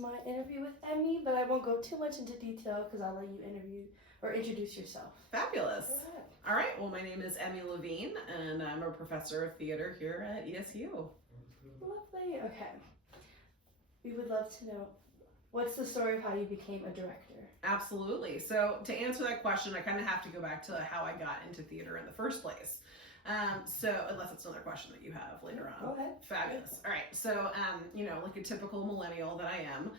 my interview with Emmy, but I won't go too much into detail because I'll let you interview or introduce yourself. Fabulous. All right, well, my name is Emmy Levine, and I'm a professor of theater here at ESU. Lovely. Okay. We would love to know, what's the story of how you became a director? Absolutely. So to answer that question, I kind of have to go back to how I got into theater in the first place. So unless it's another question that you have later on. Go ahead. Fabulous. All right. So, like a typical millennial that I am,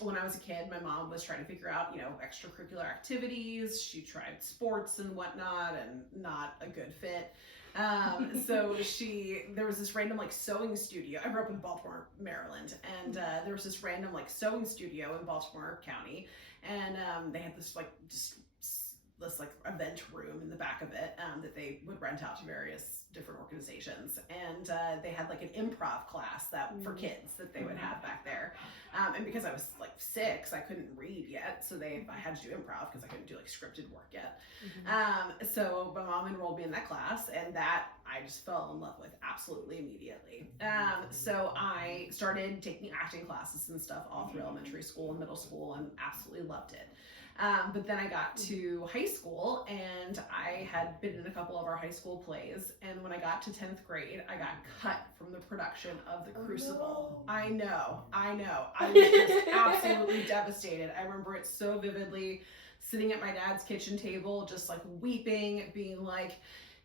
when I was a kid, my mom was trying to figure out, extracurricular activities. She tried sports and whatnot, and not a good fit. So there was this random sewing studio. I grew up in Baltimore, Maryland, and there was this random sewing studio in Baltimore County, and they had this this event room in the back of it that they would rent out to various different organizations, and they had an improv class for kids that they would have back there, and because I was 6, I couldn't read yet, so I had to do improv because I couldn't do scripted work yet. So my mom enrolled me in that class, and that I just fell in love with absolutely immediately. So I started taking acting classes and stuff all through elementary school and middle school, and absolutely loved it. But then I got to high school, and I had been in a couple of our high school plays, and when I got to 10th grade, I got cut from the production of The Crucible. No. I know. I was just absolutely devastated. I remember it so vividly, sitting at my dad's kitchen table, just weeping, being like,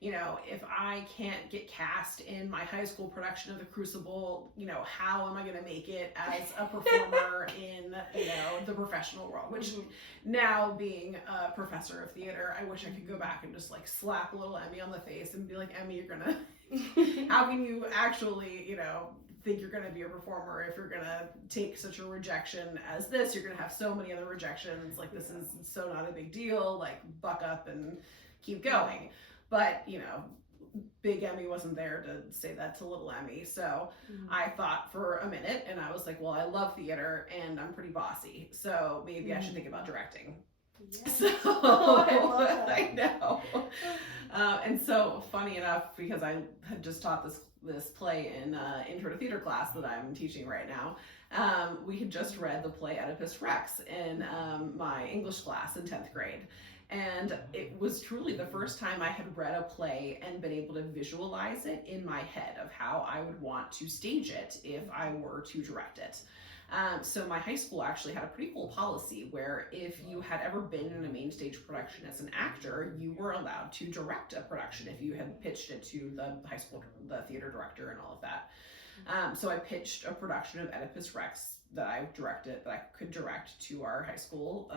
if I can't get cast in my high school production of The Crucible, how am I going to make it as a performer in, the professional world? Which now, being a professor of theater, I wish I could go back and just slap little Emmy on the face and be like, Emmy, you're going to, how can you actually, think you're going to be a performer if you're going to take such a rejection as this? You're going to have so many other rejections. This is so not a big deal. Buck up and keep going. But, big Emmy wasn't there to say that to little Emmy. So I thought for a minute, and I was like, well, I love theater and I'm pretty bossy, so maybe I should think about directing. Yes. So I know. And so funny enough, because I had just taught this play in Intro to Theater class that I'm teaching right now, we had just read the play Oedipus Rex in my English class in 10th grade. And it was truly the first time I had read a play and been able to visualize it in my head of how I would want to stage it if I were to direct it. So my high school actually had a pretty cool policy where if you had ever been in a main stage production as an actor, you were allowed to direct a production if you had pitched it to the high school, the theater director and all of that. So I pitched a production of Oedipus Rex that I could direct to our high school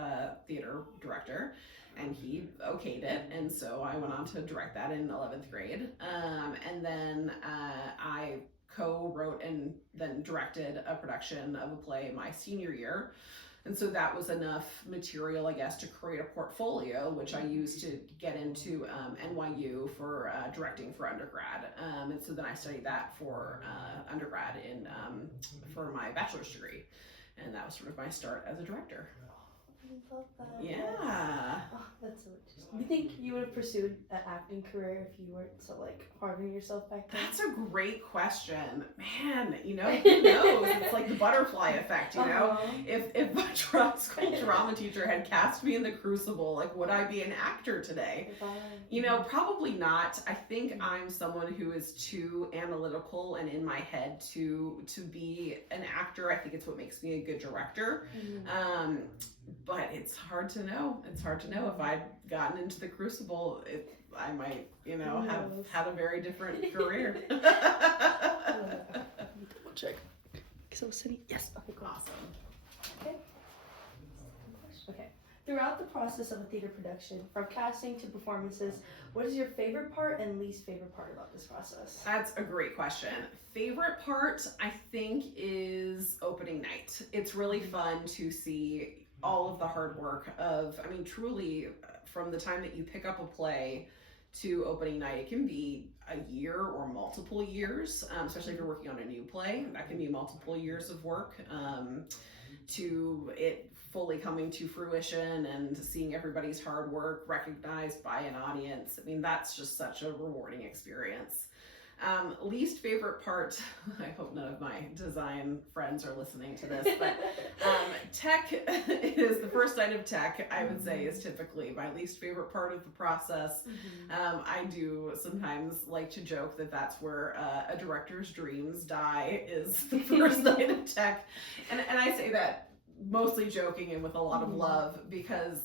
theater director. And he okayed it, and so I went on to direct that in 11th grade. And then I co-wrote and then directed a production of a play my senior year. And so that was enough material, I guess, to create a portfolio, which I used to get into NYU for directing for undergrad. And so then I studied that for undergrad for my bachelor's degree. And that was sort of my start as a director. I love that. Yeah. Oh, that's so interesting. Do you think you would have pursued an acting career if you weren't so harming yourself back then? That's a great question. Man, who knows? It's like the butterfly effect, If my school drama teacher had cast me in The Crucible, would I be an actor today? Probably not. I think I'm someone who is too analytical and in my head to be an actor. I think it's what makes me a good director. But it's hard to know. It's hard to know. If I'd gotten into The Crucible, I might, have had a very different career. Check. So sitting. Yes. Okay. Cool. Awesome. Okay. Throughout the process of a theater production, from casting to performances, what is your favorite part and least favorite part about this process? That's a great question. Favorite part, I think, is opening night. It's really fun to see all of the hard work of, truly from the time that you pick up a play to opening night, it can be a year or multiple years, especially if you're working on a new play. That can be multiple years of work to it fully coming to fruition and seeing everybody's hard work recognized by an audience. That's just such a rewarding experience. Least favorite part, I hope none of my design friends are listening to this, but tech is the first night of tech, I would say, is typically my least favorite part of the process. I do sometimes like to joke that that's where a director's dreams die, is the first night of tech. And I say that mostly joking and with a lot of love, because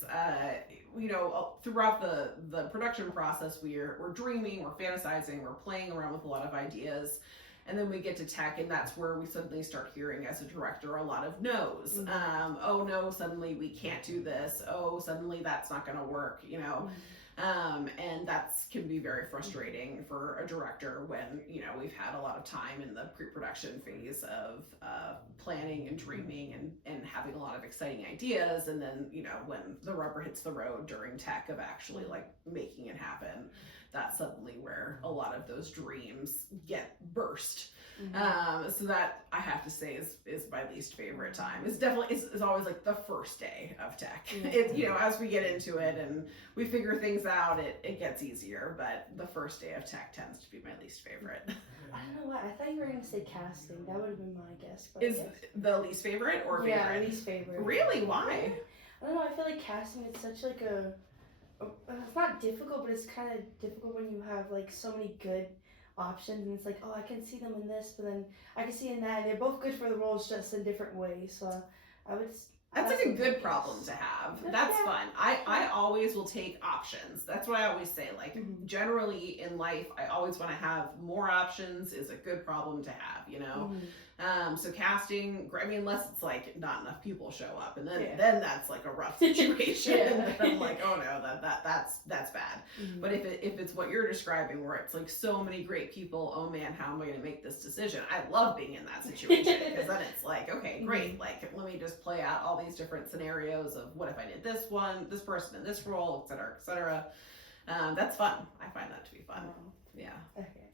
throughout the production process, we're dreaming, we're fantasizing, we're playing around with a lot of ideas, and then we get to tech, and that's where we suddenly start hearing, as a director, a lot of no's. Oh no, suddenly we can't do this. Oh, suddenly that's not going to work. And that can be very frustrating for a director when, we've had a lot of time in the pre-production phase of planning and dreaming and having a lot of exciting ideas. And then, when the rubber hits the road during tech of actually like making it happen, that's suddenly where a lot of those dreams get burst. So that, I have to say, is my least favorite time. It's definitely, it's always like the first day of tech. It's, as we get into it and we figure things out, it gets easier, but the first day of tech tends to be my least favorite. I don't know why, I thought you were going to say casting. That would have been my guess. But Is the least favorite or favorite? Yeah, least favorite. Really? Why? I don't know, I feel like casting is such like it's not difficult, but it's kind of difficult when you have like so many good options, and it's like, oh, I can see them in this, but then I can see in that, and they're both good for the roles, just in different ways. So that's like a good problem to have. That's fun. I always will take options. That's what I always say. Like, generally in life, I always want to have more options is a good problem to have, So casting, I mean, unless it's like not enough people show up, and then that's like a rough situation. And I'm like, oh no, that's bad. But if it's what you're describing, where it's like so many great people, oh man, how am I going to make this decision? I love being in that situation, because then it's like, okay, great. Like, let me just play out all these different scenarios of what if I did this person in this role, et cetera, et cetera. That's fun. I find that to be fun. Yeah. Okay,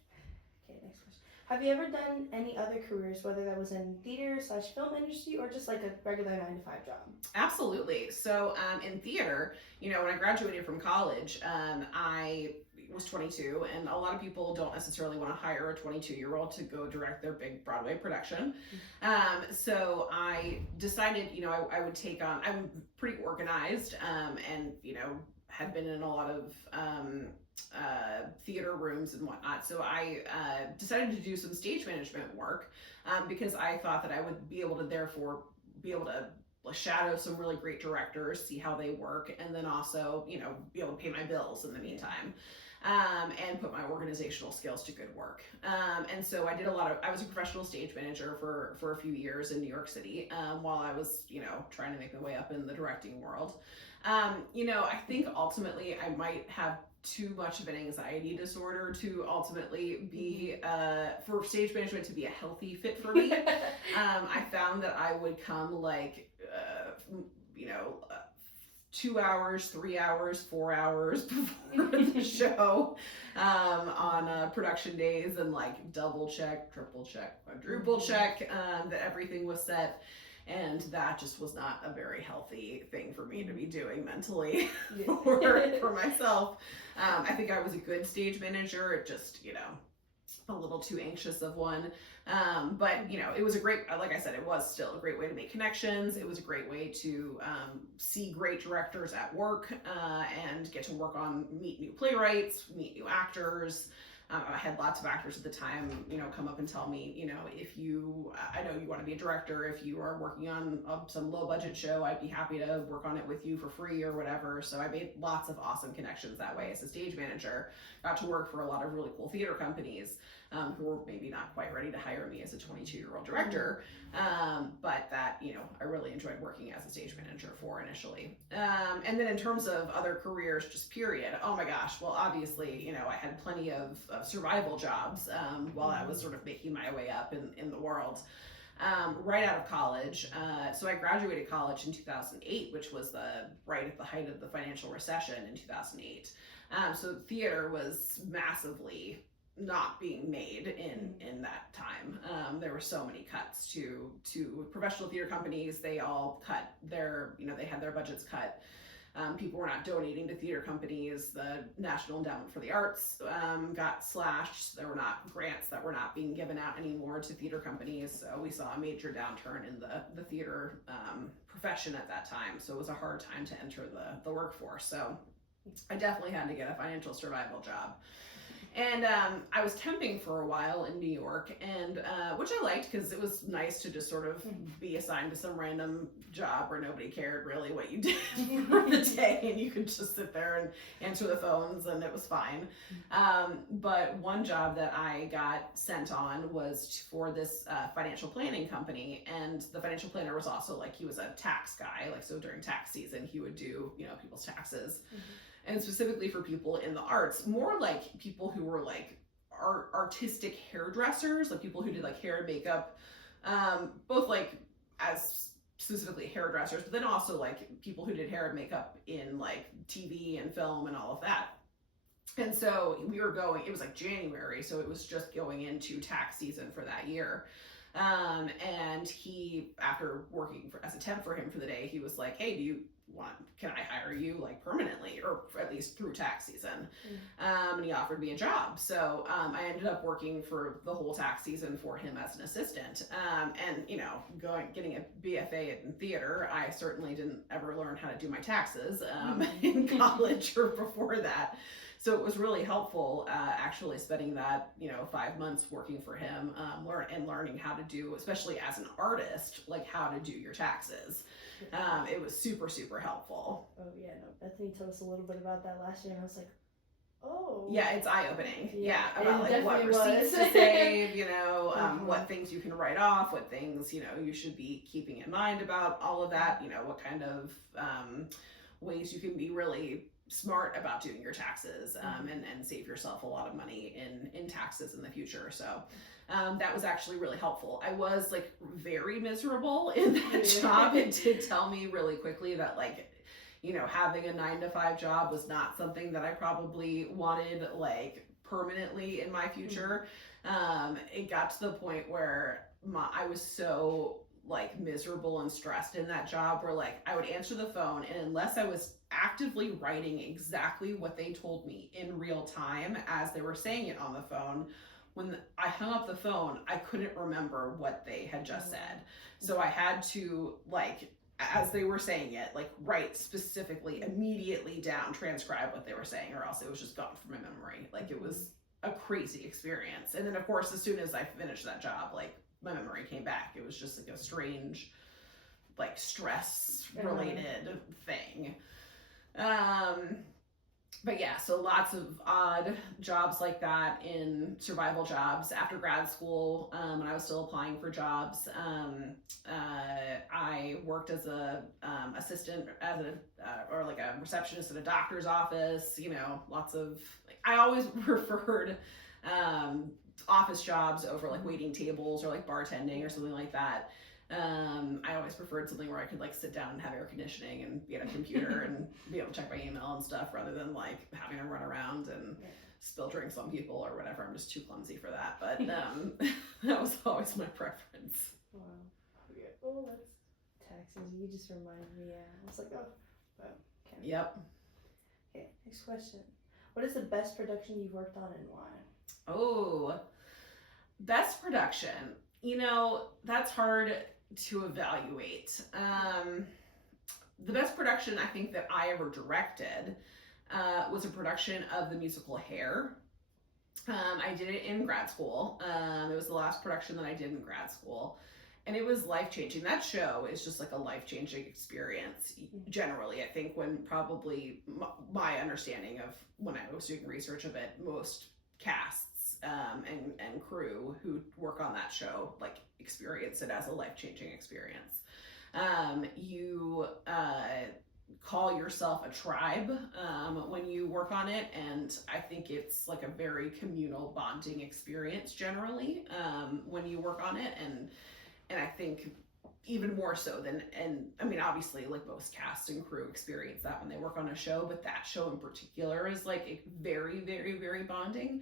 next question. Have you ever done any other careers, whether that was in theater/film industry or just like a regular 9-to-5 job? Absolutely. So in theater, when I graduated from college, I was 22, and a lot of people don't necessarily want to hire a 22-year-old to go direct their big Broadway production. So I decided, I would take on, I'm pretty organized, and, had been in a lot of theater rooms and whatnot. So I decided to do some stage management work, because I thought that I would be able to therefore be able to shadow some really great directors, see how they work, and then also, be able to pay my bills in the meantime. And put my organizational skills to good work. And so I was a professional stage manager for a few years in New York City, while I was, trying to make my way up in the directing world. I think ultimately I might have too much of an anxiety disorder to ultimately be, for stage management to be a healthy fit for me. I found that I would come like, 2 hours, 3 hours, 4 hours before the show on production days, and like double check, triple check, quadruple check that everything was set. And that just was not a very healthy thing for me to be doing mentally for myself. I think I was a good stage manager. It just, a little too anxious of one. But it was a great, like I said, it was still a great way to make connections. It was a great way to see great directors at work, and get to meet new playwrights, meet new actors. I had lots of actors at the time, come up and tell me, I know you want to be a director. If you are working on some low budget show, I'd be happy to work on it with you for free or whatever. So I made lots of awesome connections that way as a stage manager. Got to work for a lot of really cool theater companies, who were maybe not quite ready to hire me as a 22-year-old director. But that, I really enjoyed working as a stage manager for initially. And then in terms of other careers, just period, oh my gosh, well, obviously, I had plenty of survival jobs while I was sort of making my way up in the world. Right out of college. So I graduated college in 2008, which was right at the height of the financial recession in 2008. So theater was massively not being made in that time. There were so many cuts to professional theater companies. They all cut they had their budgets cut. People were not donating to theater companies. The National Endowment for the Arts got slashed. There were not grants that were not being given out anymore to theater companies. So we saw a major downturn in the theater profession at that time. So it was a hard time to enter the workforce. So I definitely had to get a financial survival job. And I was temping for a while in New York, and which I liked because it was nice to just sort of be assigned to some random job where nobody cared really what you did for the day, and you could just sit there and answer the phones, and it was fine. But one job that I got sent on was for this financial planning company, and the financial planner was also like, he was a tax guy, like so during tax season he would do, you know, people's taxes. And specifically for people in the arts, more like people who were like artistic hairdressers, like people who did like hair and makeup, both like as specifically hairdressers, but then also like people who did hair and makeup in like TV and film and all of that. And so we were going, it was like January, so it was just going into tax season for that year. And he, after working as a temp for him for the day, he was like, hey, can I hire you like permanently, or at least through tax season? And he offered me a job. So I ended up working for the whole tax season for him as an assistant. And you know, getting a BFA in theater, I certainly didn't ever learn how to do my taxes in college or before that. So it was really helpful actually spending that, you know, 5 months working for him, learning how to do, especially as an artist, like how to do your taxes. It was super, super helpful. Oh yeah, no, Bethany told us a little bit about that last year, and I was like, oh. Yeah, it's eye-opening. Yeah, about like what receipts to save, you know, what things you can write off, what things, you know, you should be keeping in mind about all of that, you know, what kind of ways you can be really smart about doing your taxes and save yourself a lot of money in taxes in the future. So that was actually really helpful. I was like very miserable in that job. It did tell me really quickly that like, you know, having a 9-to-5 job was not something that I probably wanted like permanently in my future. It got to the point where I was so like miserable and stressed in that job where like I would answer the phone, and unless I was actively writing exactly what they told me in real time as they were saying it on the phone, when I hung up the phone, I couldn't remember what they had just said. So I had to, like, as they were saying it, like write specifically, immediately down, transcribe what they were saying, or else it was just gone from my memory. Like it was a crazy experience. And then of course, as soon as I finished that job, like my memory came back. It was just like a strange, like stress related thing. But yeah, so lots of odd jobs like that in survival jobs. After grad school, when I was still applying for jobs, I worked as a assistant or like a receptionist at a doctor's office. You know, lots of I always preferred office jobs over like waiting tables or like bartending or something like that. I always preferred something where I could like sit down and have air conditioning and be at a computer and be able to check my email and stuff, rather than like having to run around and spill drinks on people or whatever. I'm just too clumsy for that. But that was always my preference. Wow. Yeah. Oh, that's taxes. You just reminded me. Yeah. I was like, oh. But, okay. Yep. Okay. Next question. What is the best production you've worked on and why? Oh, best production. You know, that's hard to evaluate. The best production I think that I ever directed was a production of the musical Hair. I did it in grad school. It was the last production that I did in grad school. And it was life-changing. That show is just like a life-changing experience. Generally, I think when probably my understanding of when I was doing research of it, most casts and crew who work on that show like experience it as a life-changing experience. You call yourself a tribe when you work on it, and I think it's like a very communal bonding experience generally when you work on it, and I think even more so than, and I mean obviously like most cast and crew experience that when they work on a show, but that show in particular is like very, very, very bonding.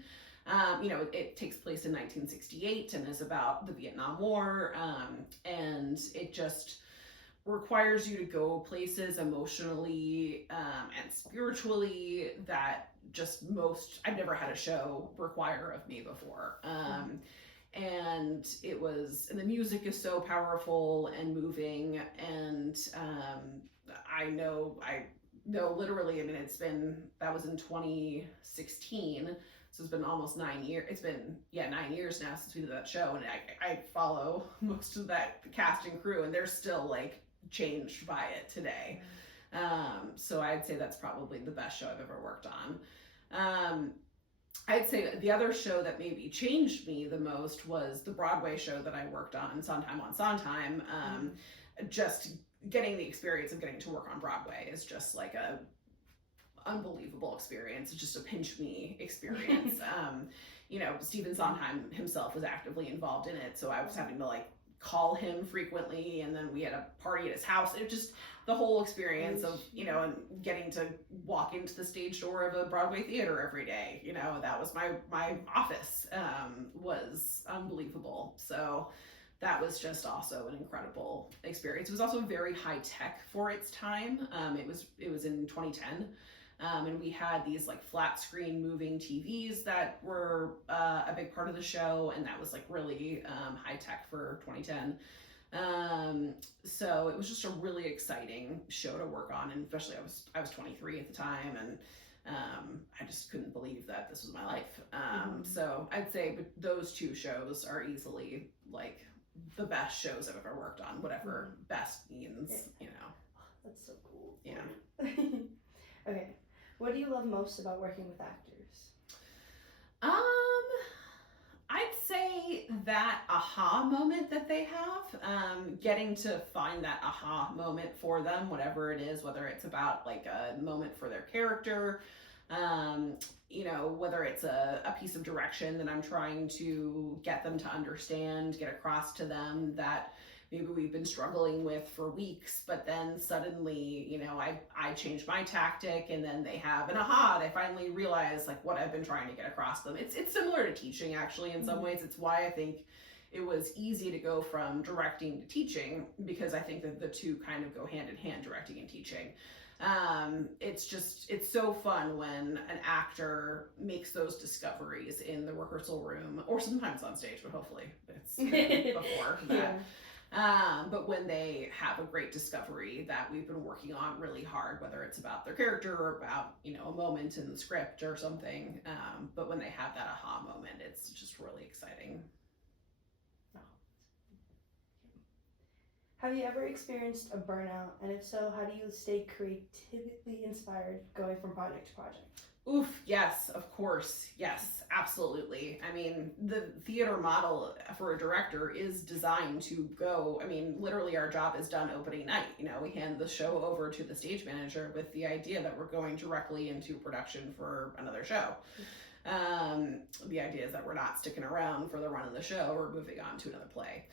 You know, it takes place in 1968 and is about the Vietnam War, and it just requires you to go places emotionally and spiritually that just I've never had a show require of me before. And and the music is so powerful and moving, and I know literally, I mean, that was in 2016, so it's been almost 9 years. It's been, 9 years now since we did that show, and I follow most of that cast and crew, and they're still like changed by it today. So I'd say that's probably the best show I've ever worked on. I'd say the other show that maybe changed me the most was the Broadway show that I worked on, Sondheim on Sondheim. Just getting the experience of getting to work on Broadway is just like a unbelievable experience. It's just a pinch me experience. Stephen Sondheim himself was actively involved in it, so I was having to like call him frequently, and then we had a party at his house. It just, the whole experience of, and getting to walk into the stage door of a Broadway theater every day, that was my office, was unbelievable. So that was just also an incredible experience. It was also very high tech for its time. It was in 2010. And we had these like flat screen moving TVs that were a big part of the show, and that was like really high tech for 2010. So it was just a really exciting show to work on, and especially I was 23 at the time, and I just couldn't believe that this was my life. So I'd say those two shows are easily like the best shows I've ever worked on, whatever best means, That's so cool. Yeah. Okay. What do you love most about working with actors? I'd say that aha moment that they have, getting to find that aha moment for them, whatever it is, whether it's about like a moment for their character, whether it's a piece of direction that I'm trying to get them to understand, get across to them that maybe we've been struggling with for weeks, but then suddenly, I change my tactic, and then they have an aha. They finally realize like what I've been trying to get across to them. It's similar to teaching, actually, in some ways. It's why I think it was easy to go from directing to teaching, because I think that the two kind of go hand in hand, directing and teaching. It's so fun when an actor makes those discoveries in the rehearsal room, or sometimes on stage, but hopefully it's before that. Yeah. But when they have a great discovery that we've been working on really hard, whether it's about their character or about, a moment in the script or something, but when they have that aha moment, it's just really exciting. Have you ever experienced a burnout? And if so, how do you stay creatively inspired going from project to project? Oof, yes, of course. Yes, absolutely. I mean, the theater model for a director is designed to go, literally our job is done opening night. We hand the show over to the stage manager with the idea that we're going directly into production for another show. The idea is that we're not sticking around for the run of the show, we're moving on to another play.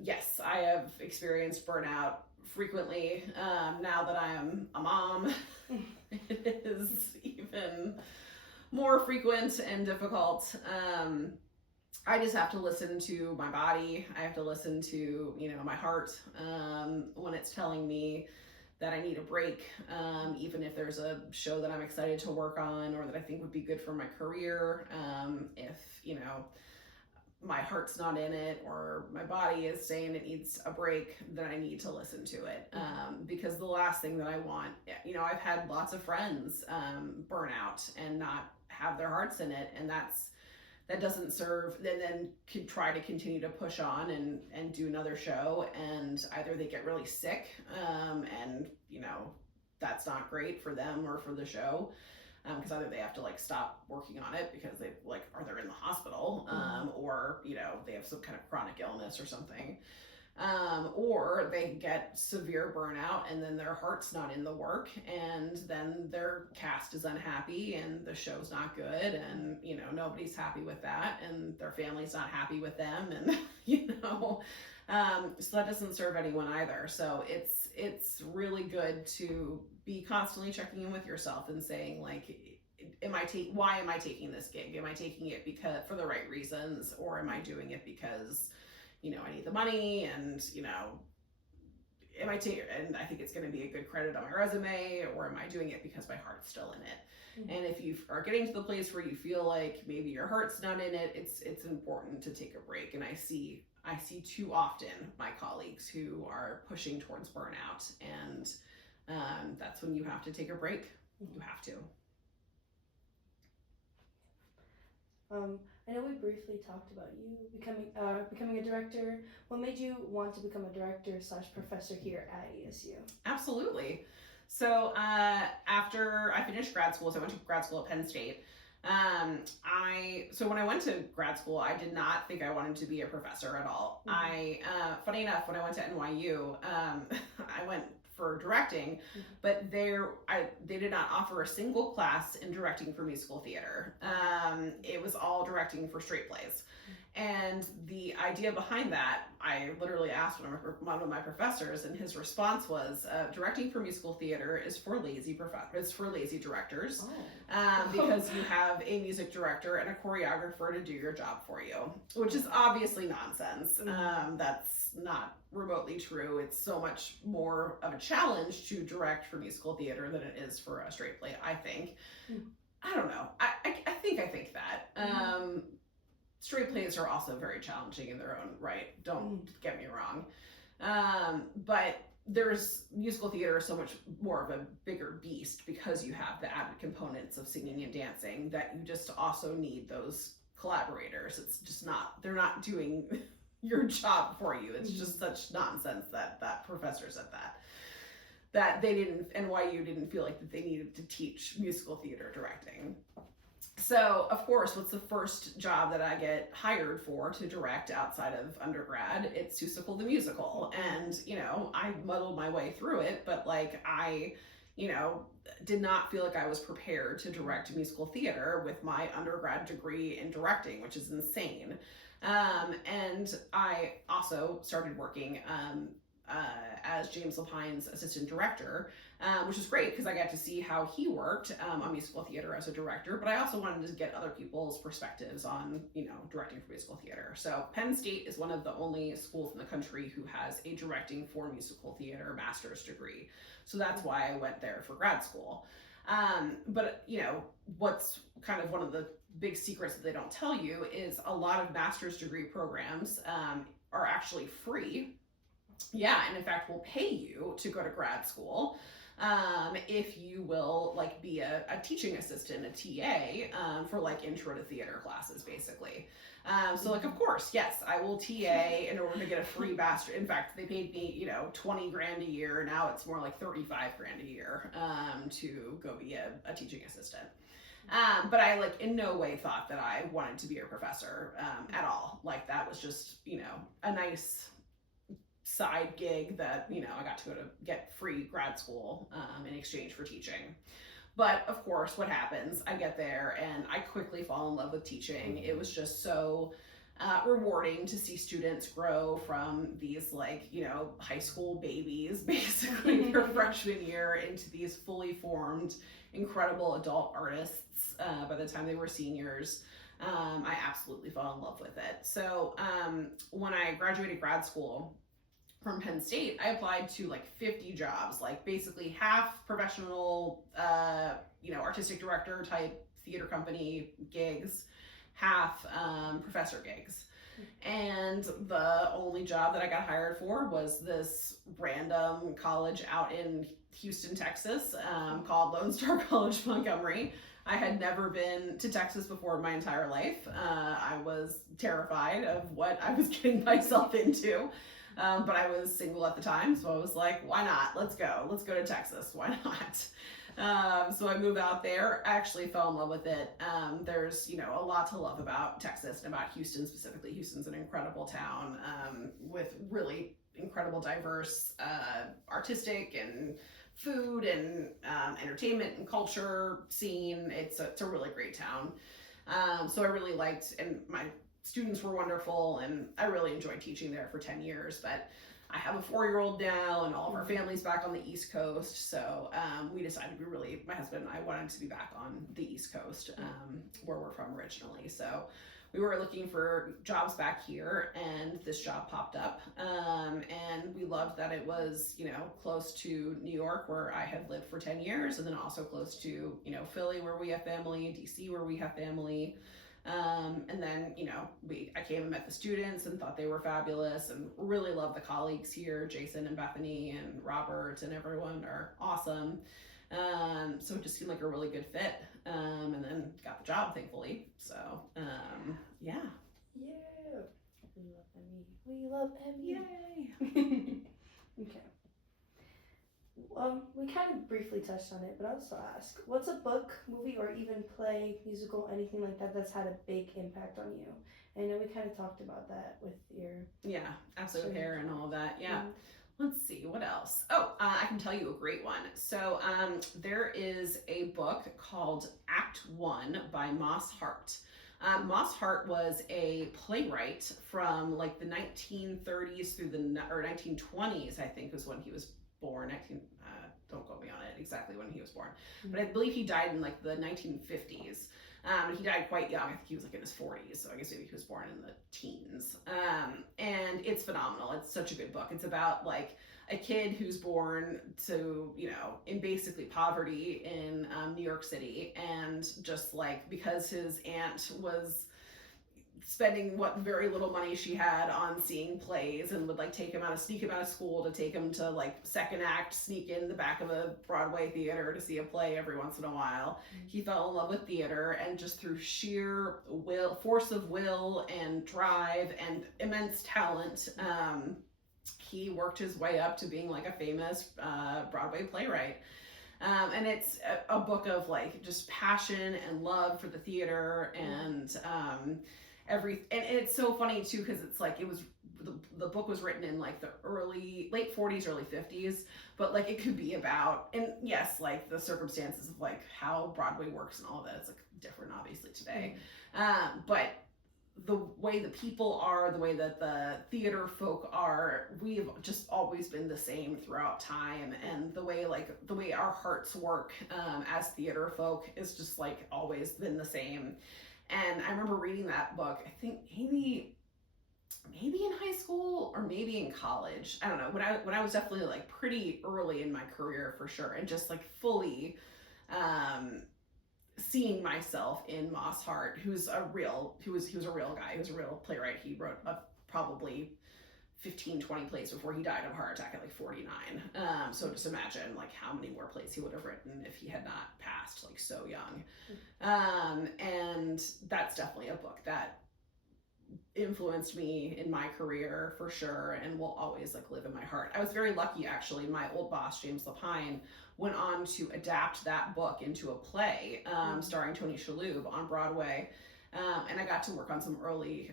Yes, I have experienced burnout frequently. Now that I am a mom, it is even more frequent and difficult. I just have to listen to my body. I have to listen to, my heart, when it's telling me that I need a break, even if there's a show that I'm excited to work on or that I think would be good for my career. If, my heart's not in it, or my body is saying it needs a break, then I need to listen to it. Because the last thing that I want, I've had lots of friends burn out and not have their hearts in it, and that doesn't serve. Then can try to continue to push on and do another show, and either they get really sick, and that's not great for them or for the show. Because either they have to like stop working on it because they're in the hospital, or they have some kind of chronic illness or something, or they get severe burnout and then their heart's not in the work, and then their cast is unhappy and the show's not good, and nobody's happy with that, and their family's not happy with them, and so that doesn't serve anyone either. So it's really good to be constantly checking in with yourself and saying like, why am I taking this gig? Am I taking it because for the right reasons, or am I doing it because I need the money and am I taking, and I think it's going to be a good credit on my resume, or am I doing it because my heart's still in it? And if you are getting to the place where you feel like maybe your heart's not in it, it's important to take a break. And I see too often my colleagues who are pushing towards burnout, and that's when you have to take a break. You have to. I know we briefly talked about you becoming a director. What made you want to become a director / professor here at ESU? Absolutely. So after I finished grad school, so I went to grad school at Penn State. So when I went to grad school, I did not think I wanted to be a professor at all. Funny enough, when I went to NYU, I went for directing, but they did not offer a single class in directing for musical theater. It was all directing for straight plays. And the idea behind that, I literally asked one of my professors, and his response was, directing for musical theater is for lazy directors, because you have a music director and a choreographer to do your job for you, which is obviously nonsense. That's not remotely true. It's so much more of a challenge to direct for musical theater than it is for a straight play, I think. I don't know. I think that. Straight plays are also very challenging in their own right. Don't get me wrong. But there's musical theater is so much more of a bigger beast because you have the added components of singing and dancing that you just also need those collaborators. It's just they're not doing your job for you. It's just such nonsense that professor said that NYU didn't feel like that they needed to teach musical theater directing. So, of course, what's the first job that I get hired for to direct outside of undergrad? It's Seussical the Musical. And, I muddled my way through it, but I did not feel like I was prepared to direct musical theater with my undergrad degree in directing, which is insane. And I also started working as James Levine's assistant director, which is great because I got to see how he worked on musical theater as a director, but I also wanted to get other people's perspectives on, directing for musical theater. So Penn State is one of the only schools in the country who has a directing for musical theater master's degree. So that's why I went there for grad school. But, what's kind of one of the big secrets that they don't tell you is a lot of master's degree programs are actually free. Yeah, and in fact, will pay you to go to grad school if you will be a teaching assistant, a TA, for intro to theater classes, basically. So of course, yes, I will TA in order to get a free master. In fact, they paid me, $20 grand a year. Now it's more like $35 grand a year to go be a teaching assistant. But I in no way thought that I wanted to be a professor at all. That was just, a nice side gig that, I got to go to get free grad school in exchange for teaching. But of course, what happens, I get there and I quickly fall in love with teaching. It was just so rewarding to see students grow from these high school babies, basically their freshman year, into these fully formed, incredible adult artists by the time they were seniors. I absolutely fell in love with it. So when I graduated grad school from Penn State, I applied to 50 jobs, basically half professional, artistic director type theater company gigs, half professor gigs. And the only job that I got hired for was this random college out in Houston, Texas, called Lone Star College Montgomery. I had never been to Texas before in my entire life. I was terrified of what I was getting myself into. But I was single at the time, so I was like, why not? Let's go to Texas. Why not? So I moved out there. I actually fell in love with it. There's, a lot to love about Texas and about Houston specifically. Houston's an incredible town with really incredible, diverse artistic and food and entertainment and culture scene. It's a really great town. So I really liked, and my students were wonderful, and I really enjoyed teaching there for 10 years, but I have a 4-year-old now, and all of our family's back on the East Coast, so we decided my husband and I wanted to be back on the East Coast, where we're from originally. So we were looking for jobs back here, and this job popped up. And we loved that it was, close to New York, where I had lived for 10 years, and then also close to, Philly, where we have family, DC, where we have family. And then, I came and met the students and thought they were fabulous, and really love the colleagues here. Jason and Bethany and Robert and everyone are awesome. So it just seemed like a really good fit. And then got the job, thankfully. So, yeah. Yeah. We love Emmy. We love Emmy. Yay. Okay. We kind of briefly touched on it, but I'll still ask, what's a book, movie, or even play, musical, anything like that that's had a big impact on you? I know we kind of talked about that with your... Yeah, absolute hair and all of that. Yeah. Mhm. Let's see, what else? Oh, I can tell you a great one. So there is a book called Act One by Moss Hart. Moss Hart was a playwright from like the 1930s through or 1920s, I think was when he was born. Don't quote me on it exactly when he was born, but I believe he died in like the 1950s. He died quite young. I think he was like in his 40s, so I guess maybe he was born in the teens. And it's phenomenal. It's such a good book. It's about like a kid who's born to, in basically poverty in New York City, and just like because his aunt was spending what very little money she had on seeing plays, and would like sneak him out of school to take him to like second act, sneak in the back of a Broadway theater to see a play every once in a while. He fell in love with theater, and just through sheer force of will and drive and immense talent, he worked his way up to being like a famous Broadway playwright. And it's a book of like just passion and love for the theater, and and it's so funny too, because it's like the book was written in like the late 40s, early 50s, but like it could be about, and yes, like the circumstances of like how Broadway works and all of that, it's like different obviously today. But the way the people are, the way that the theater folk are, we've just always been the same throughout time, and the way our hearts work as theater folk is just like always been the same. And I remember reading that book, I think maybe in high school or maybe in college. I don't know, when I was definitely like pretty early in my career for sure, and just like fully seeing myself in Moss Hart, he was a real guy. He was a real playwright. He wrote probably 15, 20 plays before he died of a heart attack at like 49. So just imagine like how many more plays he would have written if he had not passed like so young. And that's definitely a book that influenced me in my career for sure, and will always like live in my heart. I was very lucky actually. My old boss, James Levine, went on to adapt that book into a play starring Tony Shalhoub on Broadway. And I got to work on some early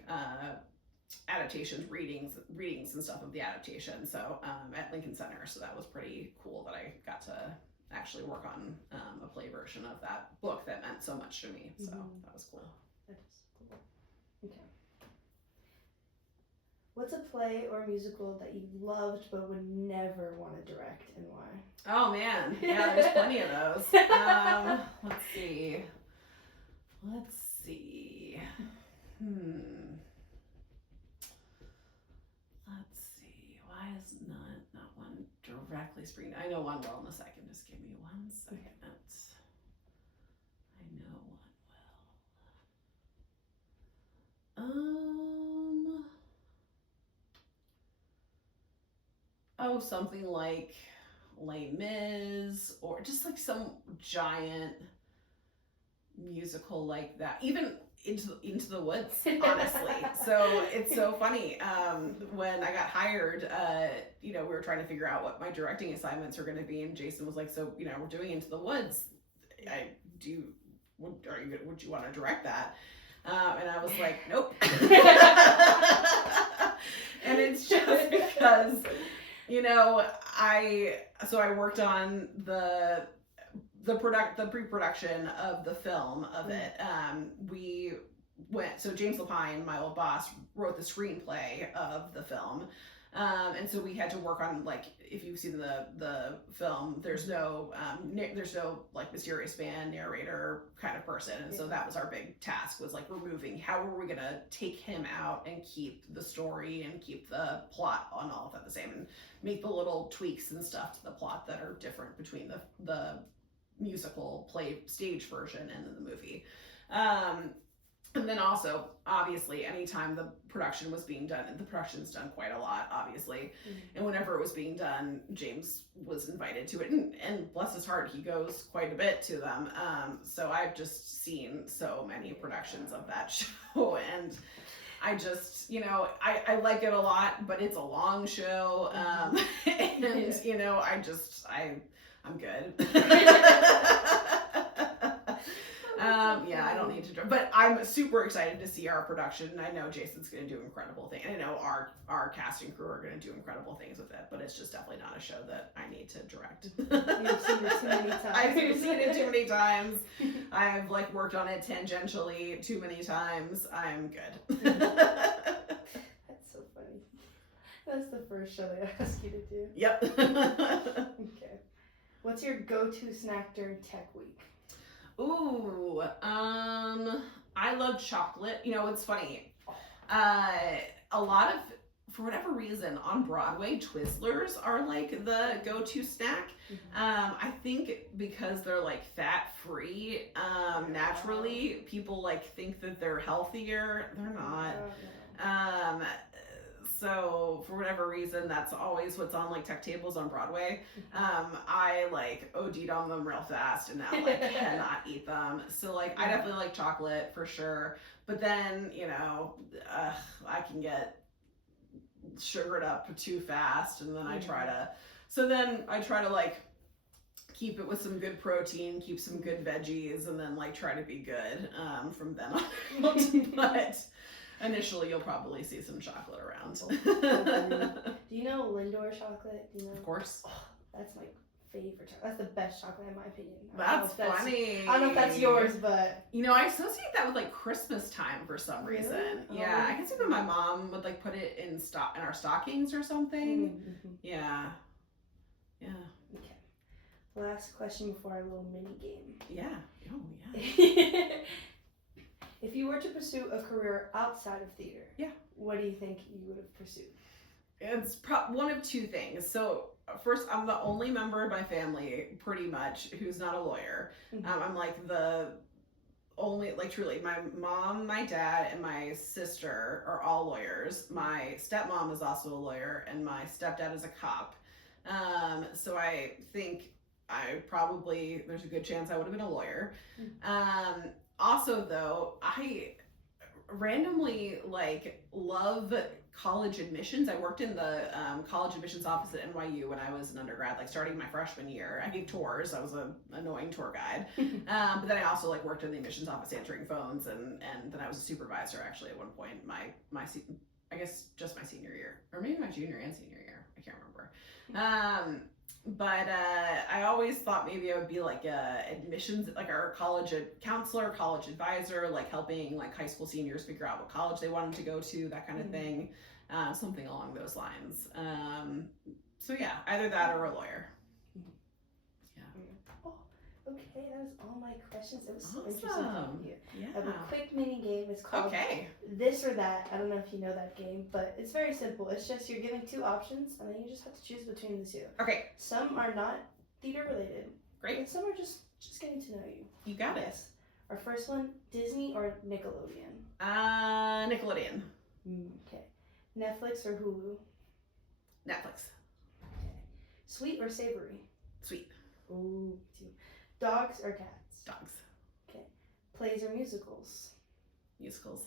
adaptations, readings and stuff of the adaptation. So at Lincoln Center. So that was pretty cool that I got to actually work on a play version of that book that meant so much to me. So that was cool. That is cool. Okay. What's a play or musical that you loved but would never want to direct, and why? Oh man, yeah, there's plenty of those. Let's see. Let's see. Why is not one directly springing? I know one well in a second. Just give me 1 second. I know one well. Oh, something like Les Mis, or just like some giant musical like that. Even Into the Woods, honestly. So it's so funny. When I got hired, we were trying to figure out what my directing assignments were going to be, and Jason was like, "So, we're doing Into the Woods. Would you want to direct that?" And I was like, "Nope." And it's just because, I worked on the pre-production of the film of it. So James Levine, my old boss, wrote the screenplay of the film. And so we had to work on, like, if you've seen the film, there's no like mysterious man, narrator kind of person. And so that was our big task, was like removing, how are we going to take him out and keep the story and keep the plot on all of that the same, and make the little tweaks and stuff to the plot that are different between the musical play stage version and then the movie. And then also, obviously, anytime the production was being done, and the production's done quite a lot, obviously, and whenever it was being done, James was invited to it, and bless his heart, he goes quite a bit to them. So I've just seen so many productions of that show, and I just, you know, I like it a lot, but it's a long show, and, you know, I'm good. Yeah, I don't need to, but I'm super excited to see our production. I know Jason's going to do incredible things. I know our cast and crew are going to do incredible things with it, but it's just definitely not a show that I need to direct. You've seen it too many times. I've seen it too many times. I've like worked on it tangentially too many times. I'm good. That's so funny. That's the first show they ask you to do. Yep. Okay. What's your go-to snack during Tech Week? Ooh, I love chocolate. You know, it's funny. A lot of, for whatever reason, on Broadway, Twizzlers are like the go-to snack. I think because they're like fat-free, naturally, people like think that they're healthier. They're not. So for whatever reason, that's always what's on like tech tables on Broadway. I like OD'd on them real fast and now like cannot eat them. So like I definitely like chocolate for sure. But then, you know, I can get sugared up too fast, and then I try to like keep it with some good protein, keep some good veggies, and then like try to be good from then on. But initially, you'll probably see some chocolate around. Do you know Lindor chocolate? Do you know? Of course. Oh, that's my favorite chocolate. That's the best chocolate in my opinion. That's funny. I don't know if that's yours, but you know, I associate that with like Christmas time for some reason. Really? Yeah, I can see that my mom would like put it in our stockings or something. Yeah. Okay. Last question before our little mini game. Yeah. Oh yeah. If you were to pursue a career outside of theater, what do you think you would have pursued? It's one of two things. So first, I'm the only member of my family, pretty much, who's not a lawyer. I'm like the only, like truly, my mom, my dad, and my sister are all lawyers. My stepmom is also a lawyer, and my stepdad is a cop. So I think there's a good chance I would have been a lawyer. Also, though, I randomly like love college admissions. I worked in the college admissions office at NYU when I was an undergrad, like starting my freshman year. I gave tours. I was an annoying tour guide. But then I also like worked in the admissions office answering phones, and then I was a supervisor actually at one point. I guess just my senior year, or maybe my junior and senior year. I can't remember. But I always thought maybe I would be like admissions, like our college counselor, college advisor, like helping like high school seniors figure out what college they wanted to go to, that kind of thing, something along those lines. So yeah, either that or a lawyer. Yeah. Oh, okay, that was all my questions. It was so Awesome. interesting talking to you. Yeah. I have a quick mini game. It's called This or That. I don't know if you know that game, but it's very simple. It's just you're giving two options, and then you just have to choose between the two. Okay. Some are not theater related. Great. And some are just getting to know you. You got it. Our first one, Disney or Nickelodeon? Nickelodeon. Okay. Netflix or Hulu? Netflix. Okay. Sweet or savory? Sweet. Ooh, too. Dogs or cats? Dogs. Okay. Plays or musicals? Musicals.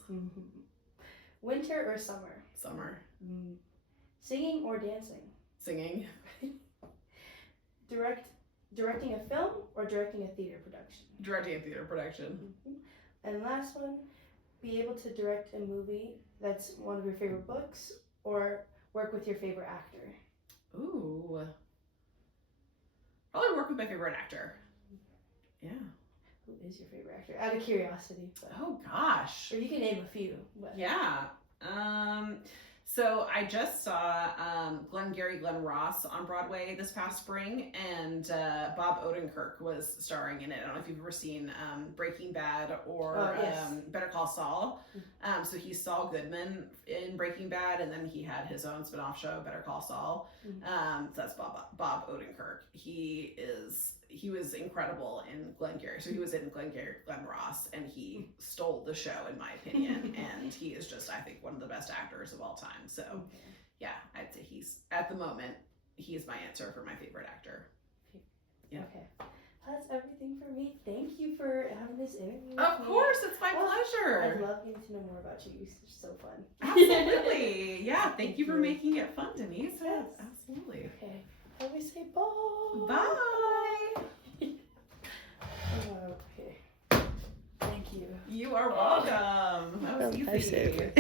Winter or summer? Summer. Singing or dancing? Singing. Directing a film or directing a theater production? Directing a theater production. And last one, be able to direct a movie that's one of your favorite books or work with your favorite actor? Ooh. Probably work with my favorite actor. Yeah. Who is your favorite actor? Out of curiosity. But Oh gosh. or you can name a few. But. Yeah. So I just saw Glenn Ross on Broadway this past spring, and Bob Odenkirk was starring in it. I don't know if you've ever seen Breaking Bad or Better Call Saul. So he's Saul Goodman in Breaking Bad, and then he had his own spinoff show, Better Call Saul. So that's Bob Odenkirk. He was incredible in Glengarry. So he was in Glenn Ross, and he stole the show, in my opinion. And he is just, I think, one of the best actors of all time. So, yeah, I'd say he's my answer for my favorite actor. Yeah. Okay. That's everything for me. Thank you for having this interview. Of course, it's my pleasure. I love getting to know more about you. It's just so fun. Absolutely. Yeah, thank you for making it fun, Denise. Yes. Absolutely. Okay. I always say bye. Bye. Okay. Thank you. You are welcome. That was easy. Lifesaver.